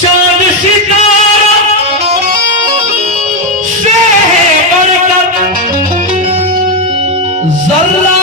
चांद सितारा से बढ़कर जर्रा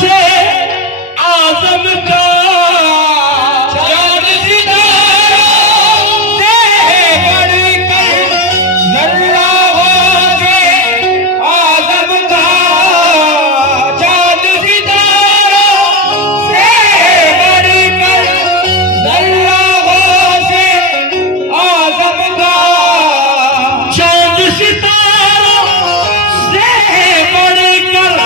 से आदम का चांद सितारा से बढ़कर जर्रा से आदम का चांद सितारा से बढ़कर जर्रा चांद सितारों से बढ़कर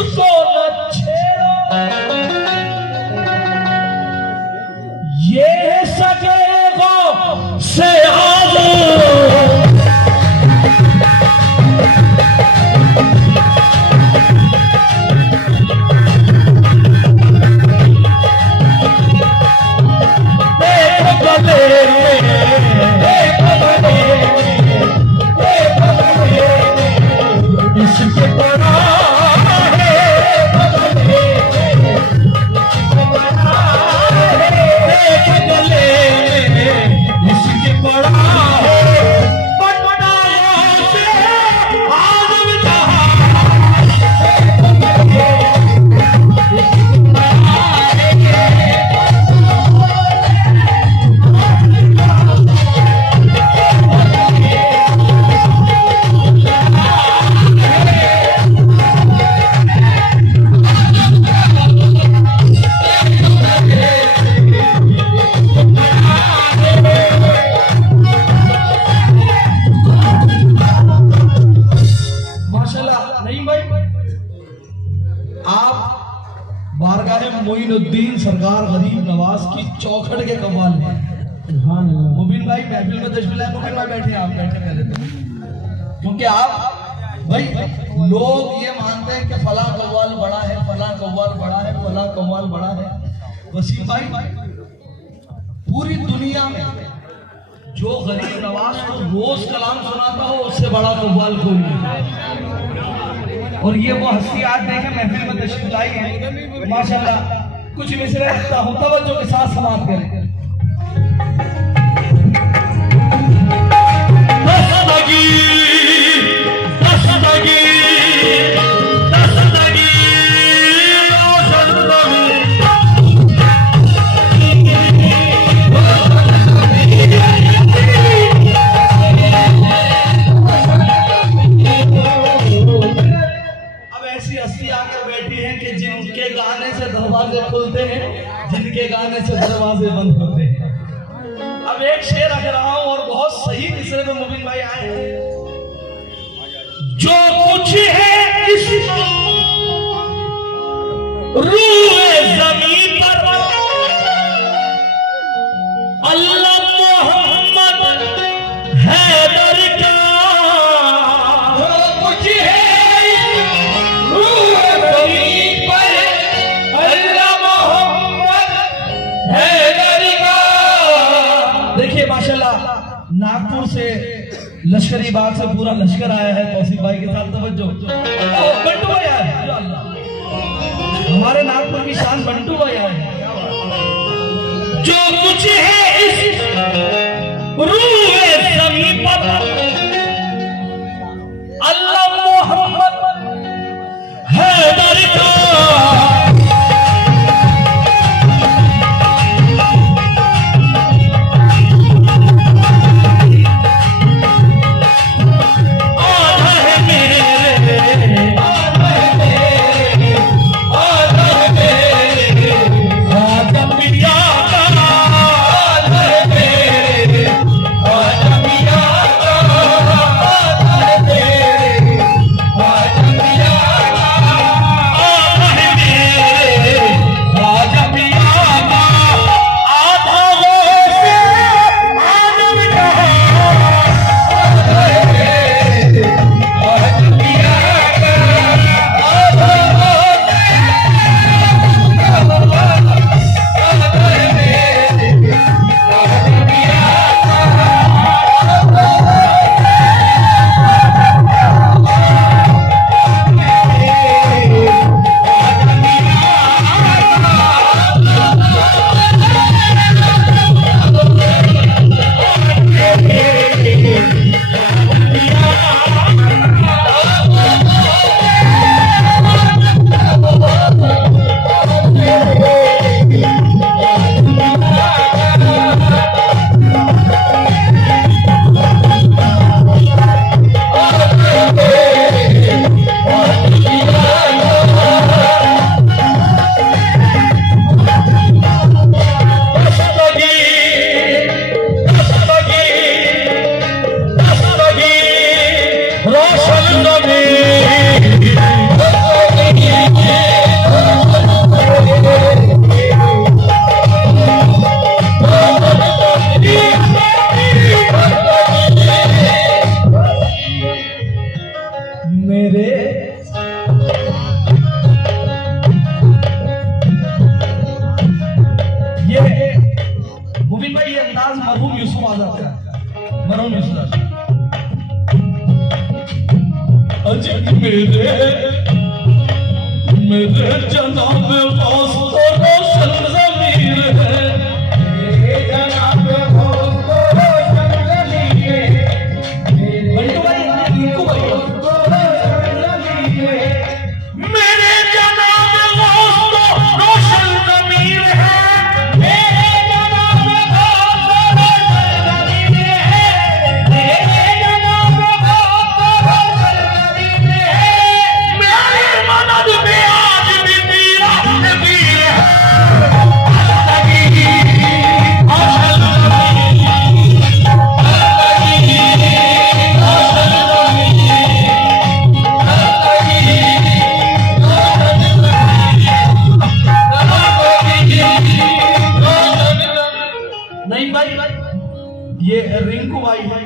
इसको न छेड़ो, ये सगेगो से आओ। मोइनुद्दीन सरकार गरीब नवाज की चौखट के कमाल है। मुबीन भाई महफिल में तशरीफ लाए। मुबीन भाई बैठे, आप बैठे पहले तो, क्योंकि आप भाई लोग ये मानते हैं कि फला कव्वाल बड़ा है, फला कव्वाल बड़ा है, फला कव्वाल बड़ा है। वसीम भाई पूरी दुनिया में जो गरीब नवाज को रोज कलाम सुनाता हो उससे बड़ा कव्वाल कोई नहीं। और ये वो हस्ती आज देखे महफिल में तशरीफ लाई है, माशाल्लाह। कुछ मिसरे रखता हूं, तवज्जो के साथ समाप्त करें। जिनके गाने से दरवाजे खुलते हैं, जिनके गाने से दरवाजे बंद होते हैं। अब एक शेर रख रहा हूं और बहुत सही मिसरे में मुबीन भाई आए हैं। जो कुछ है इस रूए ज़मीन पर अल्लाह मोहम्मद हैदर का, जो कुछ है रूए ज़मीन पर अल्लाह मोहम्मद हैदर का। देखिए माशाल्लाह नागपुर से लश्करी बाग से पूरा लश्कर आया है तौसीफ भाई के साथ। तवज्जो, बंटू भाई आया है, हमारे नागपुर की शान बंटू भाई आए हैं। जो कुछ है इस रूए ज़मीन पर अल्लाह मोहम्मद हैदर का। मेरे जनाब गौस तो रोशन ज़मीर है, मेरे जनाब गौस तो रोशन ज़मीर है, बंटू भाई रिंकू भाई तो रोशन ज़मीर है, मेरे जनाब गौस तो रोशन ज़मीर है, मेरे जनाब गौस तो रोशन ज़मीर है, मेरे जनाब गौस तो रोशन ज़मीर है, मेरी मदद में आज भी मेरा नबीर है। नहीं भाई, ये रिंकू भाई है,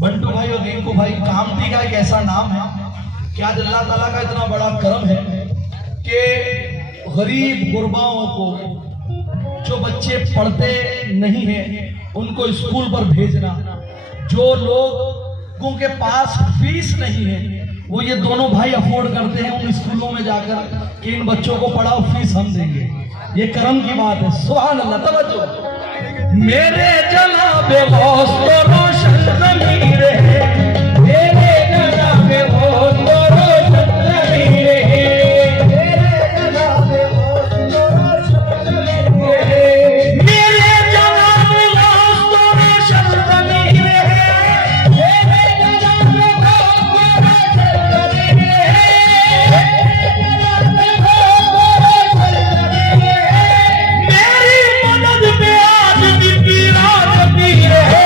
बंटू भाई और रिंकू भाई कामती का एक ऐसा नाम है कि आज अल्लाह ताला का इतना बड़ा करम है कि गरीब गुरबाओं को, जो बच्चे पढ़ते नहीं हैं उनको स्कूल पर भेजना, जो लोगों के पास फीस नहीं है वो ये दोनों भाई अफोर्ड करते हैं उन स्कूलों में जाकर कि इन बच्चों को पढ़ाओ, फीस हम देंगे। ये करम की बात है, सुभान अल्लाह। तवज्जो, मेरे जनाब गौस तो रोशन ज़मीर है, मेरे जनाब गौस तो रोशन ज़मीर है, मेरे जनाब गौस तो रोशन ज़मीर है, मेरे जनाब गौस तो रोशन ज़मीर है, मेरे जनाब गौस तो रोशन ज़मीर है, मेरे जनाब गौस तो रोशन ज़मीर है, मेरी मदद में आज भी पीरा नबीर है।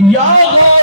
या